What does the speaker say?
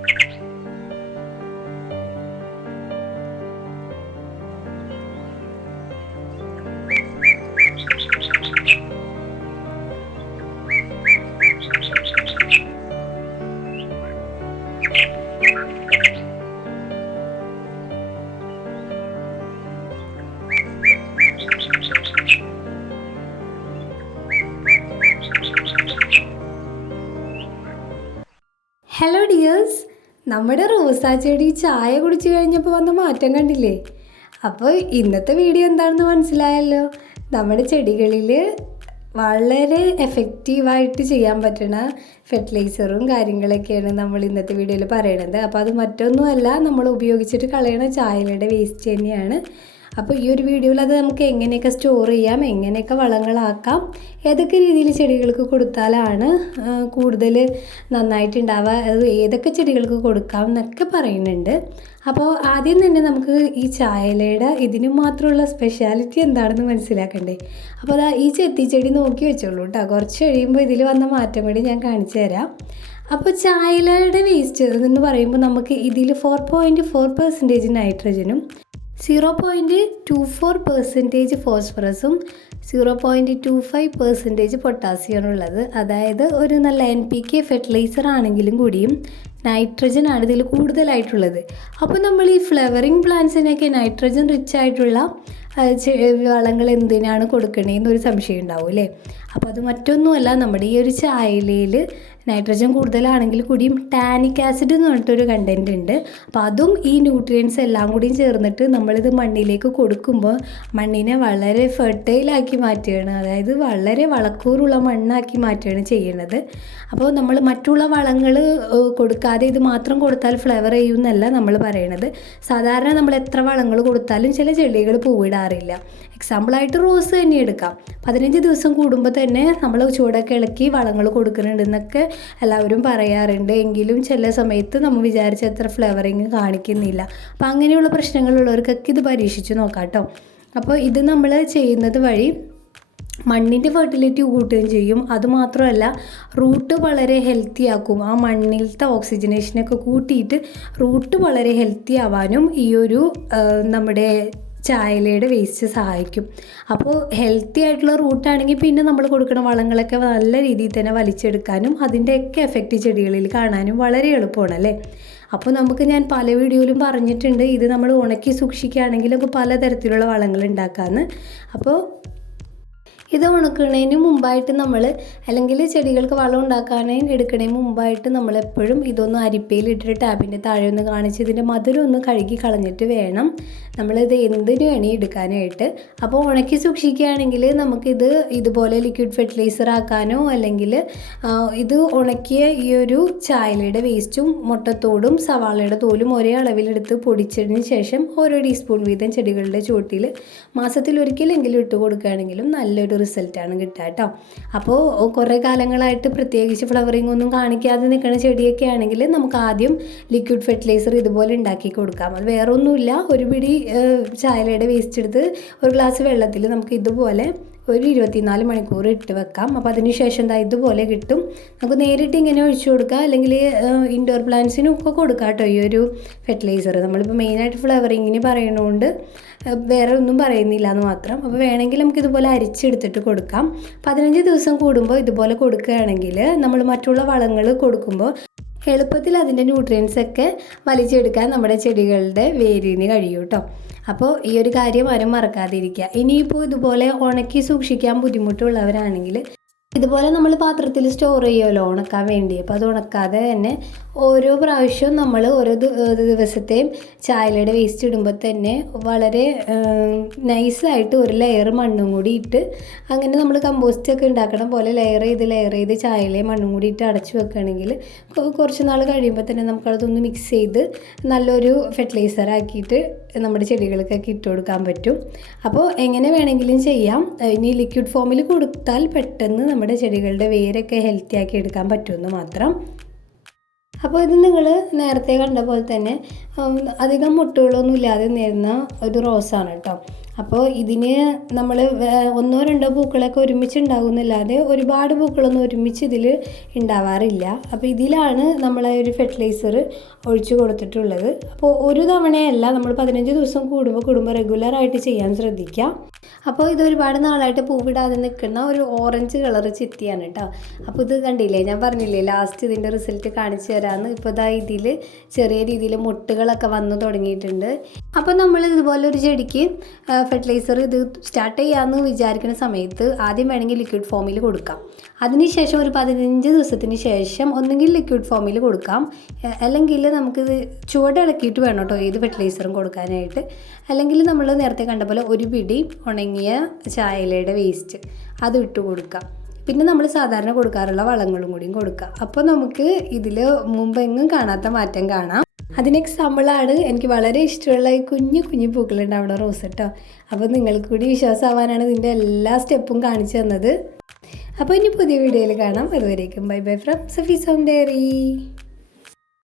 Hello dears, നമ്മുടെ റോസാ ചെടി ചായ കുടിച്ചു കഴിഞ്ഞപ്പോൾ വന്ന മാറ്റം കണ്ടില്ലേ? അപ്പോൾ ഇന്നത്തെ വീഡിയോ എന്താണെന്ന് മനസ്സിലായല്ലോ. നമ്മുടെ ചെടികളിൽ വളരെ എഫക്റ്റീവായിട്ട് ചെയ്യാൻ പറ്റുന്ന ഫെർട്ടിലൈസറും കാര്യങ്ങളൊക്കെയാണ് നമ്മൾ ഇന്നത്തെ വീഡിയോയിൽ പറയണത്. അപ്പോൾ അത് മറ്റൊന്നുമല്ല, നമ്മൾ ഉപയോഗിച്ചിട്ട് കളയണ ചായയുടെ വേസ്റ്റ് തന്നെയാണ്. അപ്പോൾ ഈ ഒരു വീഡിയോയിൽ അത് നമുക്ക് എങ്ങനെയൊക്കെ സ്റ്റോർ ചെയ്യാം, എങ്ങനെയൊക്കെ വളങ്ങളാക്കാം, ഏതൊക്കെ രീതിയിൽ ചെടികൾക്ക് കൊടുത്താലാണ് കൂടുതൽ നന്നായിട്ടുണ്ടാവുക, അത് ഏതൊക്കെ ചെടികൾക്ക് കൊടുക്കാം എന്നൊക്കെ പറയുന്നുണ്ട്. അപ്പോൾ ആദ്യം തന്നെ നമുക്ക് ഈ ചായലയുടെ ഇതിന് മാത്രമുള്ള സ്പെഷ്യാലിറ്റി എന്താണെന്ന് മനസ്സിലാക്കണ്ടേ. അപ്പോൾ അതാ ഈ ചെത്തിച്ചെടി നോക്കി വെച്ചോളൂ കേട്ടോ. കുറച്ച് കഴിയുമ്പോൾ ഇതിൽ വന്ന മാറ്റം കൂടി ഞാൻ കാണിച്ചു തരാം. അപ്പോൾ ചായലയുടെ വേസ്റ്റ് എന്ന് പറയുമ്പോൾ നമുക്ക് ഇതിൽ 4.4% നൈട്രജനും 0.24% ഫോസ്ഫറസും 0.25% പൊട്ടാസ്യമാണ് ഉള്ളത്. അതായത് ഒരു നല്ല NPK ഫെർട്ടിലൈസർ ആണെങ്കിലും കൂടിയും നൈട്രജനാണ് ഇതിൽ കൂടുതലായിട്ടുള്ളത്. അപ്പോൾ നമ്മൾ ഈ ഫ്ലവറിങ് പ്ലാന്റ്സിനൊക്കെ നൈട്രജൻ റിച്ച് ആയിട്ടുള്ള വളങ്ങൾ എന്തിനാണ് കൊടുക്കണേന്നൊരു സംശയം ഉണ്ടാവും അല്ലേ. അപ്പോൾ അത് മറ്റൊന്നുമല്ല, നമ്മുടെ ഈ ഒരു ചായലയിൽ നൈട്രജൻ കൂടുതലാണെങ്കിൽ കൂടിയും ടാനിക് ആസിഡ് എന്ന് പറഞ്ഞിട്ടൊരു കണ്ടൻറ്റ് ഉണ്ട്. അപ്പോൾ അതും ഈ ന്യൂട്രിയൻസ് എല്ലാം കൂടിയും ചേർന്നിട്ട് നമ്മളിത് മണ്ണിലേക്ക് കൊടുക്കുമ്പോൾ മണ്ണിനെ വളരെ ഫെർട്ടൈലാക്കി മാറ്റുകയാണ്, അതായത് വളരെ വളക്കൂറുള്ള മണ്ണാക്കി മാറ്റുകയാണ് ചെയ്യുന്നത്. അപ്പോൾ നമ്മൾ മറ്റുള്ള വളങ്ങൾ കൊടുക്കാതെ ഇത് മാത്രം കൊടുത്താൽ ഫ്ലവർ ചെയ്യുമെന്നല്ല നമ്മൾ പറയണത്. സാധാരണ നമ്മൾ എത്ര വളങ്ങൾ കൊടുത്താലും ചില ചെടികൾ പൂവിടാറില്ല. എക്സാമ്പിളായിട്ട് റോസ് തന്നെ എടുക്കാം. 15 ദിവസം കൂടുമ്പോൾ തന്നെ നമ്മൾ ചൂടൊക്കെ ഇളക്കി വളങ്ങൾ കൊടുക്കുന്നുണ്ടെന്നൊക്കെ എല്ലാവരും പറയാറുണ്ട്. എങ്കിലും ചില സമയത്ത് നമ്മൾ വിചാരിച്ച അത്ര ഫ്ലവറിങ് കാണിക്കുന്നില്ല. അപ്പോൾ അങ്ങനെയുള്ള പ്രശ്നങ്ങളുള്ളവർക്കൊക്കെ ഇത് പരീക്ഷിച്ച് നോക്കാം കേട്ടോ. അപ്പോൾ ഇത് നമ്മൾ ചെയ്യുന്നത് വഴി മണ്ണിൻ്റെ ഫെർട്ടിലിറ്റി കൂട്ടുകയും ചെയ്യും. അതുമാത്രമല്ല, റൂട്ട് വളരെ ഹെൽത്തി ആക്കും. ആ മണ്ണിലത്തെ ഓക്സിജനേഷനൊക്കെ കൂട്ടിയിട്ട് റൂട്ട് വളരെ ഹെൽത്തി ആവാനും ഈ ഒരു നമ്മുടെ ചായലയുടെ വേസ്റ്റ് സഹായിക്കും. അപ്പോൾ ഹെൽത്തി ആയിട്ടുള്ള റൂട്ടാണെങ്കിൽ പിന്നെ നമ്മൾ കൊടുക്കുന്ന വളങ്ങളൊക്കെ നല്ല രീതിയിൽ തന്നെ വലിച്ചെടുക്കാനും അതിൻ്റെയൊക്കെ എഫക്റ്റ് ചെടികളിൽ കാണാനും വളരെ എളുപ്പമാണ് അല്ലേ. അപ്പോൾ ഞാൻ പല വീഡിയോയിലും പറഞ്ഞിട്ടുണ്ട്, ഇത് നമ്മൾ ഉണക്കി സൂക്ഷിക്കുകയാണെങ്കിൽ നമുക്ക് പലതരത്തിലുള്ള വളങ്ങൾ ഉണ്ടാക്കാമെന്ന്. അപ്പോൾ ഇത് ഉണക്കുന്നതിന് മുമ്പായിട്ട് നമ്മൾ, അല്ലെങ്കിൽ ചെടികൾക്ക് വളം ഉണ്ടാക്കാനും എടുക്കുന്നതിന് മുമ്പായിട്ട് നമ്മളെപ്പോഴും ഇതൊന്ന് അരിപ്പയിലിട്ടിട്ട് ടാപ്പിൻ്റെ താഴെ ഒന്ന് കാണിച്ച് ഇതിൻ്റെ മധുരം ഒന്ന് കഴുകി കളഞ്ഞിട്ട് വേണം നമ്മളിത് എന്തിനു വേണി എടുക്കാനായിട്ട്. അപ്പോൾ ഉണക്കി സൂക്ഷിക്കുകയാണെങ്കിൽ നമുക്കിത് ഇതുപോലെ ലിക്വിഡ് ഫെർട്ടിലൈസർ ആക്കാനോ, അല്ലെങ്കിൽ ഇത് ഉണക്കിയ ഈ ഒരു ചായലയുടെ വേസ്റ്റും മുട്ടത്തോടും സവാളയുടെ തോലും ഒരേ അളവിലെടുത്ത് പൊടിച്ചതിന് ശേഷം ഓരോ ടീസ്പൂൺ വീതം ചെടികളുടെ ചുവട്ടിൽ മാസത്തിൽ ഒരിക്കലെങ്കിലും ഇട്ട് കൊടുക്കുകയാണെങ്കിലും നല്ലൊരു റിസൾട്ടാണ് കിട്ടുക കേട്ടോ. അപ്പോൾ കുറേ കാലങ്ങളായിട്ട് പ്രത്യേകിച്ച് ഫ്ലവറിങ് ഒന്നും കാണിക്കാതെ നിൽക്കുന്ന ചെടിയൊക്കെ ആണെങ്കിൽ നമുക്ക് ആദ്യം ലിക്വിഡ് ഫെർട്ടിലൈസർ ഇതുപോലെ ഉണ്ടാക്കി കൊടുക്കാം. അത് വേറെ ഒന്നുമില്ല, ഒരു പിടി ചായലയുടെ വേസ്റ്റ് എടുത്ത് ഒരു ഗ്ലാസ് വെള്ളത്തിൽ നമുക്ക് ഇതുപോലെ ഒരു 24 മണിക്കൂർ ഇട്ട് വെക്കാം. അപ്പോൾ അതിന് ശേഷം ഇതുപോലെ കിട്ടും. നമുക്ക് നേരിട്ട് ഇങ്ങനെ ഒഴിച്ചു കൊടുക്കാം, അല്ലെങ്കിൽ ഇൻഡോർ പ്ലാന്റ്സിനും ഒക്കെ കൊടുക്കാം കേട്ടോ ഈ ഒരു ഫെർട്ടിലൈസർ. നമ്മളിപ്പോൾ മെയിനായിട്ട് ഫ്ലവറിങ്ങിന് പറയണതുകൊണ്ട് വേറെ ഒന്നും പറയുന്നില്ല എന്ന് മാത്രം. അപ്പോൾ വേണമെങ്കിൽ നമുക്ക് ഇതുപോലെ അരിച്ചെടുത്തിട്ട് കൊടുക്കാം. 15 ദിവസം കൂടുമ്പോൾ ഇതുപോലെ കൊടുക്കുകയാണെങ്കിൽ നമ്മൾ മറ്റുള്ള വളങ്ങൾ കൊടുക്കുമ്പോൾ എളുപ്പത്തിൽ അതിൻ്റെ ന്യൂട്രിയൻസൊക്കെ വലിച്ചെടുക്കാൻ നമ്മുടെ ചെടികളുടെ വേരിന് കഴിയും കേട്ടോ. അപ്പോൾ ഈ ഒരു കാര്യം ആരും മറക്കാതിരിക്കുക. ഇനിയിപ്പോൾ ഇതുപോലെ ഉണക്കി സൂക്ഷിക്കാൻ ബുദ്ധിമുട്ടുള്ളവരാണെങ്കിൽ ഇതുപോലെ നമ്മൾ പാത്രത്തിൽ സ്റ്റോർ ചെയ്യുമല്ലോ ഉണക്കാൻ വേണ്ടി. അപ്പോൾ അത് ഉണക്കാതെ തന്നെ ഓരോ പ്രാവശ്യവും നമ്മൾ ഓരോ ദിവസത്തെയും ചായലയുടെ വേസ്റ്റ് ഇടുമ്പോൾ തന്നെ വളരെ നൈസായിട്ട് ഒരു ലെയർ മണ്ണും കൂടി ഇട്ട്, അങ്ങനെ നമ്മൾ കമ്പോസ്റ്റൊക്കെ ഉണ്ടാക്കണ പോലെ ലെയർ ചെയ്ത് ചായലയും മണ്ണും കൂടി ഇട്ട് അടച്ചു വെക്കുകയാണെങ്കിൽ കുറച്ച് നാൾ കഴിയുമ്പോൾ തന്നെ നമുക്കതൊന്ന് മിക്സ് ചെയ്ത് നല്ലൊരു ഫെർട്ടിലൈസർ ആക്കിയിട്ട് നമ്മുടെ ചെടികൾക്കൊക്കെ ഇട്ട് കൊടുക്കാൻ പറ്റും. അപ്പോൾ എങ്ങനെ വേണമെങ്കിലും ചെയ്യാം. ഇനി ലിക്വിഡ് ഫോമിൽ കൊടുത്താൽ പെട്ടെന്ന് നമ്മുടെ ചെടികളുടെ വേരൊക്കെ ഹെൽത്തി ആക്കി എടുക്കാൻ പറ്റുമെന്ന് മാത്രം. അപ്പോൾ ഇത് നിങ്ങൾ നേരത്തെ കണ്ട പോലെ തന്നെ അധികം മുട്ടുകളൊന്നും ഇല്ലാതെ നേരുന്ന ഒരു റോസാണ് കേട്ടോ. അപ്പോൾ ഇതിന് നമ്മൾ ഒന്നോ രണ്ടോ പൂക്കളൊക്കെ ഒരുമിച്ച് ഉണ്ടാകുന്നില്ലാതെ ഒരുപാട് പൂക്കളൊന്നും ഒരുമിച്ച് ഇതിൽ ഉണ്ടാവാറില്ല. അപ്പോൾ ഇതിലാണ് നമ്മൾ ഒരു ഫെർട്ടിലൈസർ ഒഴിച്ചു കൊടുത്തിട്ടുള്ളത്. അപ്പോൾ ഒരു തവണയല്ല, നമ്മൾ 15 ദിവസം കൂടുമ്പോൾ റെഗുലറായിട്ട് ചെയ്യാൻ ശ്രദ്ധിക്കുക. അപ്പോൾ ഇത് ഒരുപാട് നാളായിട്ട് പൂവിടാതെ നിൽക്കുന്ന ഒരു ഓറഞ്ച് കളർ ചെത്തിയാണ് കേട്ടോ. അപ്പോൾ ഇത് കണ്ടില്ലേ, ഞാൻ പറഞ്ഞില്ലേ ലാസ്റ്റ് ഇതിൻ്റെ റിസൾട്ട് കാണിച്ചു തരാമെന്ന്. ഇപ്പോൾ ഇതാ ഇതിൽ ചെറിയ രീതിയിൽ മുട്ടുകളൊക്കെ വന്നു തുടങ്ങിയിട്ടുണ്ട്. അപ്പോൾ നമ്മൾ ഇതുപോലെ ഒരു ചെടിക്ക് ഫെർട്ടിലൈസർ ഇത് സ്റ്റാർട്ട് ചെയ്യാമെന്ന് വിചാരിക്കുന്ന സമയത്ത് ആദ്യം വേണമെങ്കിൽ ലിക്വിഡ് ഫോമിൽ കൊടുക്കാം. അതിനുശേഷം ഒരു 15 ദിവസത്തിന് ശേഷം ഒന്നുകിൽ ലിക്വിഡ് ഫോമിൽ കൊടുക്കാം, അല്ലെങ്കിൽ നമുക്കിത് ചുവടിളക്കിയിട്ട് വേണം കേട്ടോ ഏത് ഫെർട്ടിലൈസറും കൊടുക്കാനായിട്ട്. അല്ലെങ്കിൽ നമ്മൾ നേരത്തെ കണ്ട പോലെ ഒരു പിടി ഉണങ്ങിയ ചായയിലയുടെ വേസ്റ്റ് അത് ഇട്ട് കൊടുക്കാം. പിന്നെ നമ്മൾ സാധാരണ കൊടുക്കാറുള്ള വളങ്ങളും കൂടിയും കൊടുക്കാം. അപ്പോൾ നമുക്ക് ഇതിൽ മുമ്പെങ്ങും കാണാത്ത മാറ്റം കാണാം. അതിന് എക്സാമ്പിളാണ് എനിക്ക് വളരെ ഇഷ്ടമുള്ള ഈ കുഞ്ഞു കുഞ്ഞു പൂക്കളുണ്ടാവുന്ന റോസ് കേട്ടോ. അപ്പോൾ നിങ്ങൾക്ക് കൂടി വിശ്വാസമാവാനാണ് ഇതിൻ്റെ എല്ലാ സ്റ്റെപ്പും കാണിച്ചു തന്നത്. അപ്പോൾ ഇനി പുതിയ വീഡിയോയിൽ കാണാം. അതുവരേക്കും bye bye from Safees home diary.